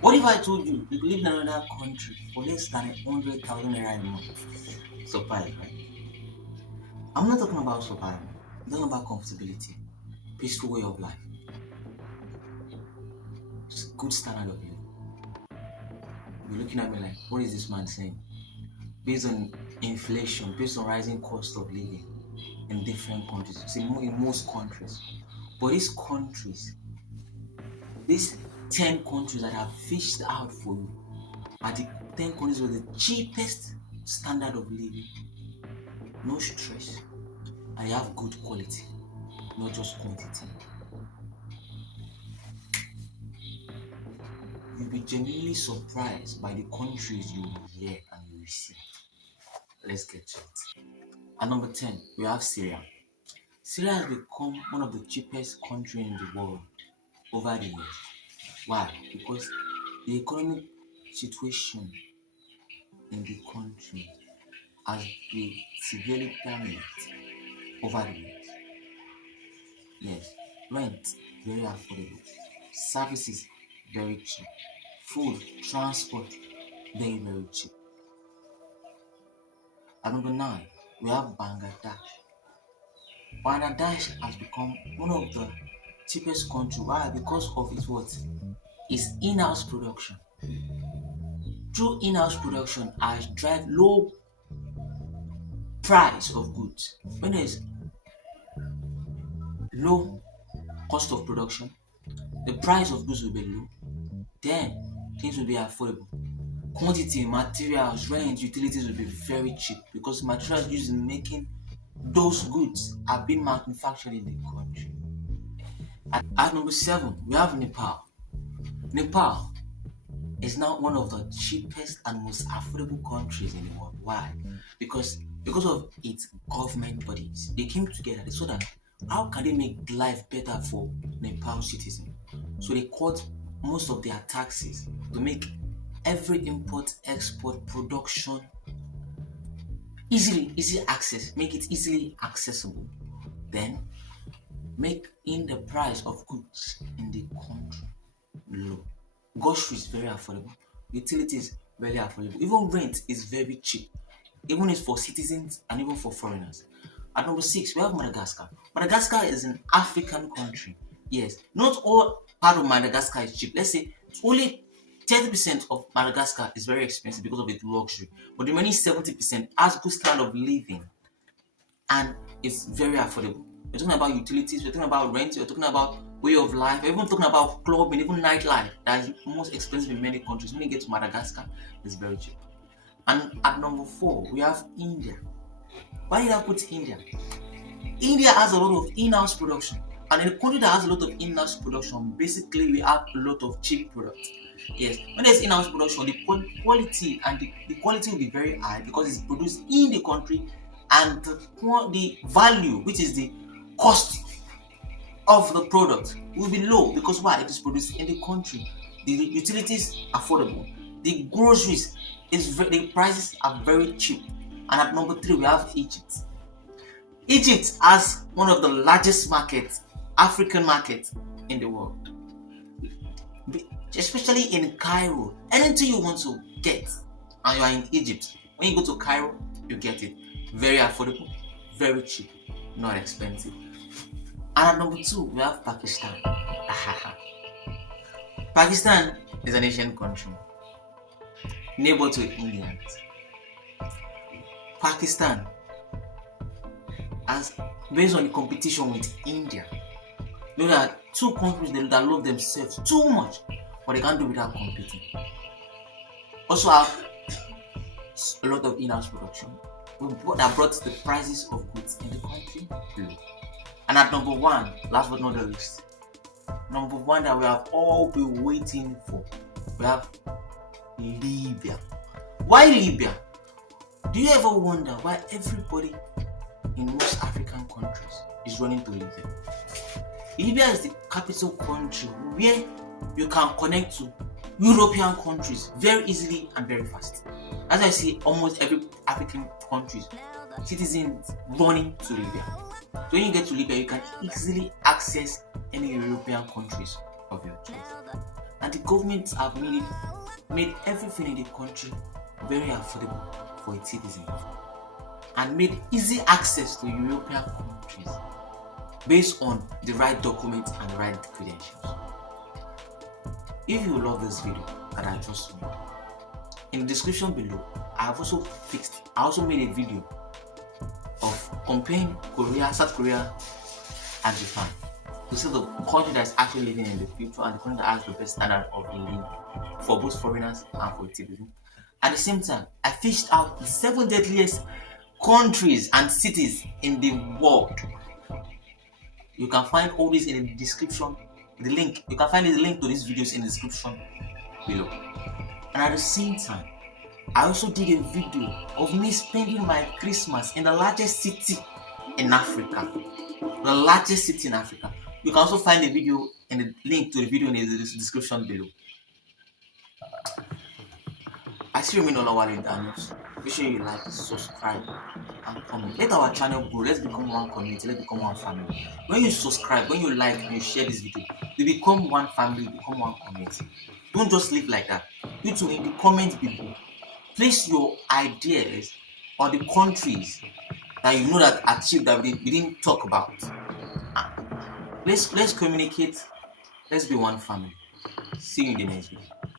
What if I told you you live in another country for less than 100,000 naira a month? Surprise, right? I'm not talking about survival. I'm talking about comfortability, peaceful way of life, good standard of living. You're looking at me like, what is this man saying? Based on inflation, based on rising cost of living in different countries, see, in most countries. But these 10 countries that I've fished out for you are the 10 countries with the cheapest standard of living, no stress, and they have good quality, not just quantity. You'll be genuinely surprised by the countries you will hear and you will see. Let's get to it. At number 10, we have Syria. Syria has become one of the cheapest countries in the world over the years. Why? Because the economic situation in the country has been severely damaged over the years. Yes, rent very affordable, services very cheap, food, transport very cheap. At number 9, we have Bangladesh. Bangladesh has become one of the cheapest country. Why? Because of its what? Its in-house production. Through in-house production has drive low price of goods. When there's low cost of production, the price of goods will be low, then things will be affordable. Quantity, materials, rent, utilities will be very cheap because materials used in making those goods are being manufactured in the country. At number 7, we have Nepal. Nepal is now one of the cheapest and most affordable countries in the world. Why? Because of its government bodies. They came together so that how can they make life better for Nepal citizens? So they cut most of their taxes to make every import, export, production easy access, make it easily accessible. Then make in the price of goods in the country low. Groceries very affordable, utilities very affordable, even rent is very cheap, even if for citizens and even for foreigners. At number 6, we have Madagascar. Madagascar is an African country. Yes, not all part of Madagascar is cheap. Let's say only 30% of Madagascar is very expensive because of its luxury, but the remaining 70% has good standard of living and it's very affordable. We're talking about utilities, we're talking about rent, we're talking about way of life, we're even talking about clubbing, even nightlife that is most expensive in many countries. When you get to Madagascar, it's very cheap. And at number 4, we have India. Why did I put India? India has a lot of in-house production. And in a country that has a lot of in-house production, basically we have a lot of cheap products. Yes, when there's in-house production, the quality and the quality will be very high because it's produced in the country, and the value, which is the cost of the product, will be low because why? It is produced in the country. The utilities affordable. The groceries the prices are very cheap. And at number 3, we have Egypt. Egypt has one of the largest markets, African markets in the world, especially in Cairo. Anything you want to get and you are in Egypt, when you go to Cairo, you get it. Very affordable, very cheap, not expensive. And at number 2, we have Pakistan. Pakistan is an Asian country, neighbor to Indians. Pakistan has, based on the competition with India, you know that two countries that love themselves too much, but they can't do without competing. Also have a lot of in-house production that brought the prices of goods in the country low. And at number 1, last but not the least, number 1 that we have all been waiting for, we have Libya. Why Libya? Do you ever wonder why everybody in most African countries is running to Libya? Libya is the capital country where you can connect to European countries very easily and very fast. As I see, almost every African country, citizens running to Libya. So when you get to Libya, you can easily access any European countries of your choice. And the governments have made everything in the country very affordable for its citizens and made easy access to European countries based on the right documents and the right credentials. If you love this video that I just made, in the description below, I also made a video of comparing South Korea and Japan to see the country that is actually living in the future and the country that has the best standard of living for both foreigners and for its citizens. At the same time, I fished out the 7 deadliest countries and cities in the world. You can find all this in the description. The link, you can find the link to these videos in the description below. And at the same time, I also did a video of me spending my Christmas in the largest city in Africa. The largest city in Africa. You can also find the video and the link to the video in the description below. I still remain Olawale Daniels. Make sure you like, subscribe, and comment. Let our channel grow. Let's become one community. Let's become one family. When you subscribe, when you like, and you share this video, you become one family, you become one community. Don't just live like that. You too, in the comments below, place your ideas on the countries that you know that achieved that we didn't talk about. Let's communicate. Let's be one family. See you in the next video.